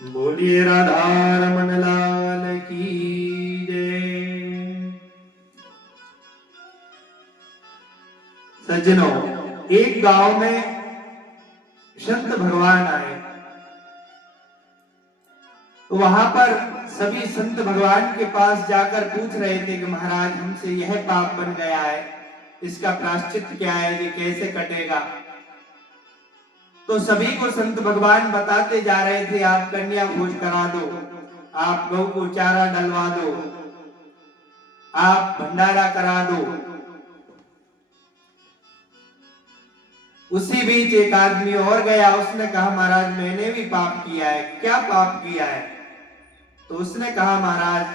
बोलिए राधा रमन लाल की जय। सज्जनों, एक गांव में संत भगवान आए। तो वहां पर सभी संत भगवान के पास जाकर पूछ रहे थे कि महाराज, हमसे यह पाप बन गया है, इसका प्रायश्चित क्या है, ये कैसे कटेगा। तो सभी को संत भगवान बताते जा रहे थे, आप कन्या भोज करा दो, आप गौ को चारा डलवा दो, आप भंडारा करा दो। उसी बीच एक आदमी और गया, उसने कहा महाराज मैंने भी पाप किया है। क्या पाप किया है? तो उसने कहा महाराज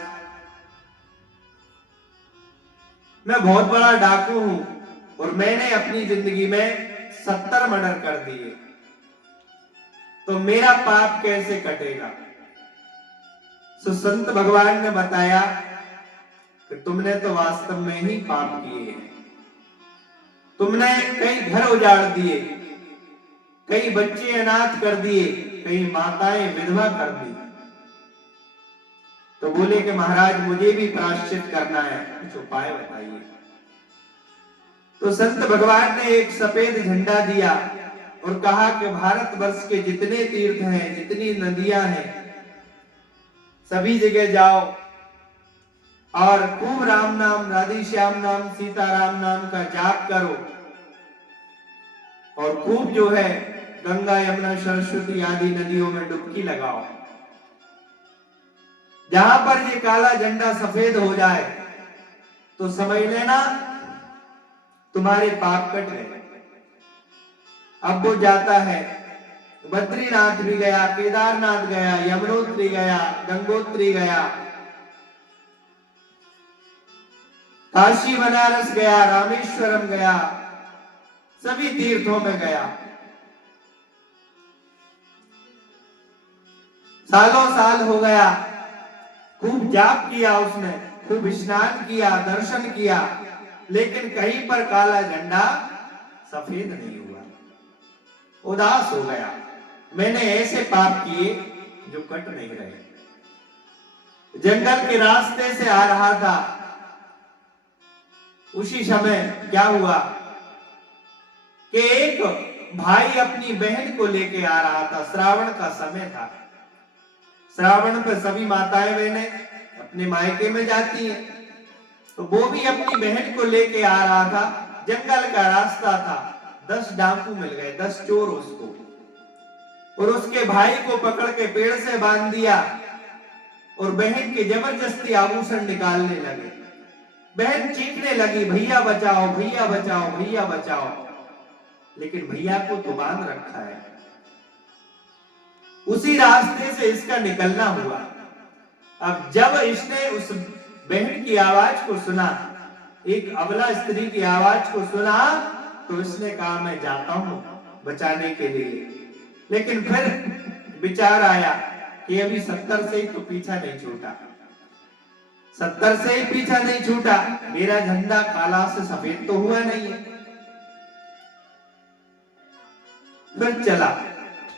मैं बहुत बड़ा डाकू हूं और मैंने अपनी जिंदगी में 70 मर्डर कर दिए, तो मेरा पाप कैसे कटेगा। सो संत भगवान ने बताया कि तुमने तो वास्तव में ही पाप किए हैं। तुमने कई घर उजाड़ दिए, कई बच्चे अनाथ कर दिए, कई माताएं विधवा कर दी। तो बोले कि महाराज मुझे भी प्रायश्चित करना है, कुछ उपाय बताइए। तो संत भगवान ने एक सफेद झंडा दिया और कहा कि भारतवर्ष के जितने तीर्थ हैं, जितनी नदियां हैं, सभी जगह जाओ और खूब राम नाम, राधे श्याम नाम, सीताराम नाम का जाप करो और खूब जो है गंगा यमुना सरस्वती आदि नदियों में डुबकी लगाओ। जहां पर ये काला झंडा सफेद हो जाए तो समझ लेना तुम्हारे पाप कट गए। अब वो जाता है, बद्रीनाथ भी गया, केदारनाथ गया, यमुनोत्री गया, गंगोत्री गया, काशी बनारस गया, रामेश्वरम गया, सभी तीर्थों में गया। सालों साल हो गया, खूब जाप किया उसने, खूब स्नान किया, दर्शन किया, लेकिन कहीं पर काला झंडा सफेद नहीं हुआ। उदास हो गया, मैंने ऐसे पाप किए जो कट नहीं रहे। जंगल के रास्ते से आ रहा था, उसी समय क्या हुआ कि एक भाई अपनी बहन को लेके आ रहा था। श्रावण का समय था। श्रावण पे सभी माताएं बहनें अपने मायके में जाती हैं, तो वो भी अपनी बहन को लेके आ रहा था। जंगल का रास्ता था, 10 डाकू मिल गए, 10 चोर उसको, और उसके भाई को पकड़ के पेड़ से बांध दिया और बहन के जबरदस्ती आभूषण निकालने लगे। बहन चीखने लगी, भैया बचाओ, भैया बचाओ, भैया बचाओ, लेकिन भैया को तो बांध रखा है। उसी रास्ते से इसका निकलना हुआ। अब जब इसने उस बहन की आवाज को सुना, एक अबला स्त्री की आवाज को सुना, तो इसने कहा मैं जाता हूं बचाने के लिए। लेकिन फिर विचार आया कि अभी 70 से ही तो पीछा नहीं छूटा, 70 से ही पीछा नहीं छूटा, मेरा झंडा काला से सफेद तो हुआ नहीं है। फिर चला,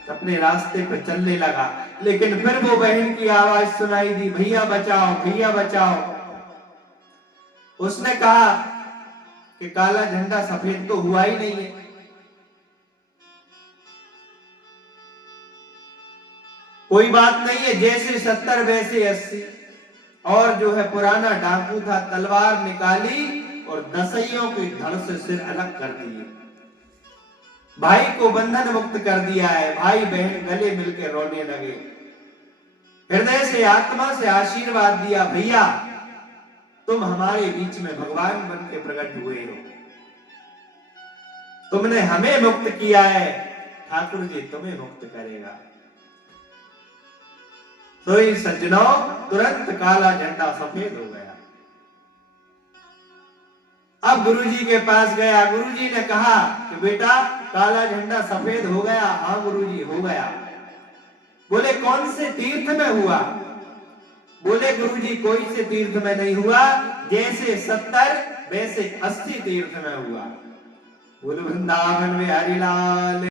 अपने रास्ते पर चलने लगा, लेकिन फिर वो बहन की आवाज सुनाई दी, भैया बचाओ, भैया बचाओ। उसने कहा कि काला झंडा सफेद तो हुआ ही नहीं है। कोई बात नहीं है, जैसे 70 वैसे 80। और जो है पुराना डाकू था, तलवार निकाली और दसइयों की धड़ से सिर अलग कर दिए। भाई को बंधन मुक्त कर दिया है। भाई बहन गले मिलकर रोने लगे, हृदय से आत्मा से आशीर्वाद दिया, भैया तुम हमारे बीच में भगवान बन के प्रकट हुए हो, तुमने हमें मुक्त किया है, ठाकुर जी तुम्हें मुक्त करेगा। तो इन सज्जनों, तुरंत काला झंडा सफेद हो गया। अब गुरुजी के पास गया, गुरुजी ने कहा कि बेटा काला झंडा सफेद हो गया। हाँ गुरुजी हो गया। बोले कौन से तीर्थ में हुआ? बोले गुरुजी कोई से तीर्थ में नहीं हुआ, जैसे 70 वैसे 80 तीर्थ में हुआ। बोले वृंदावन में हरिलाल।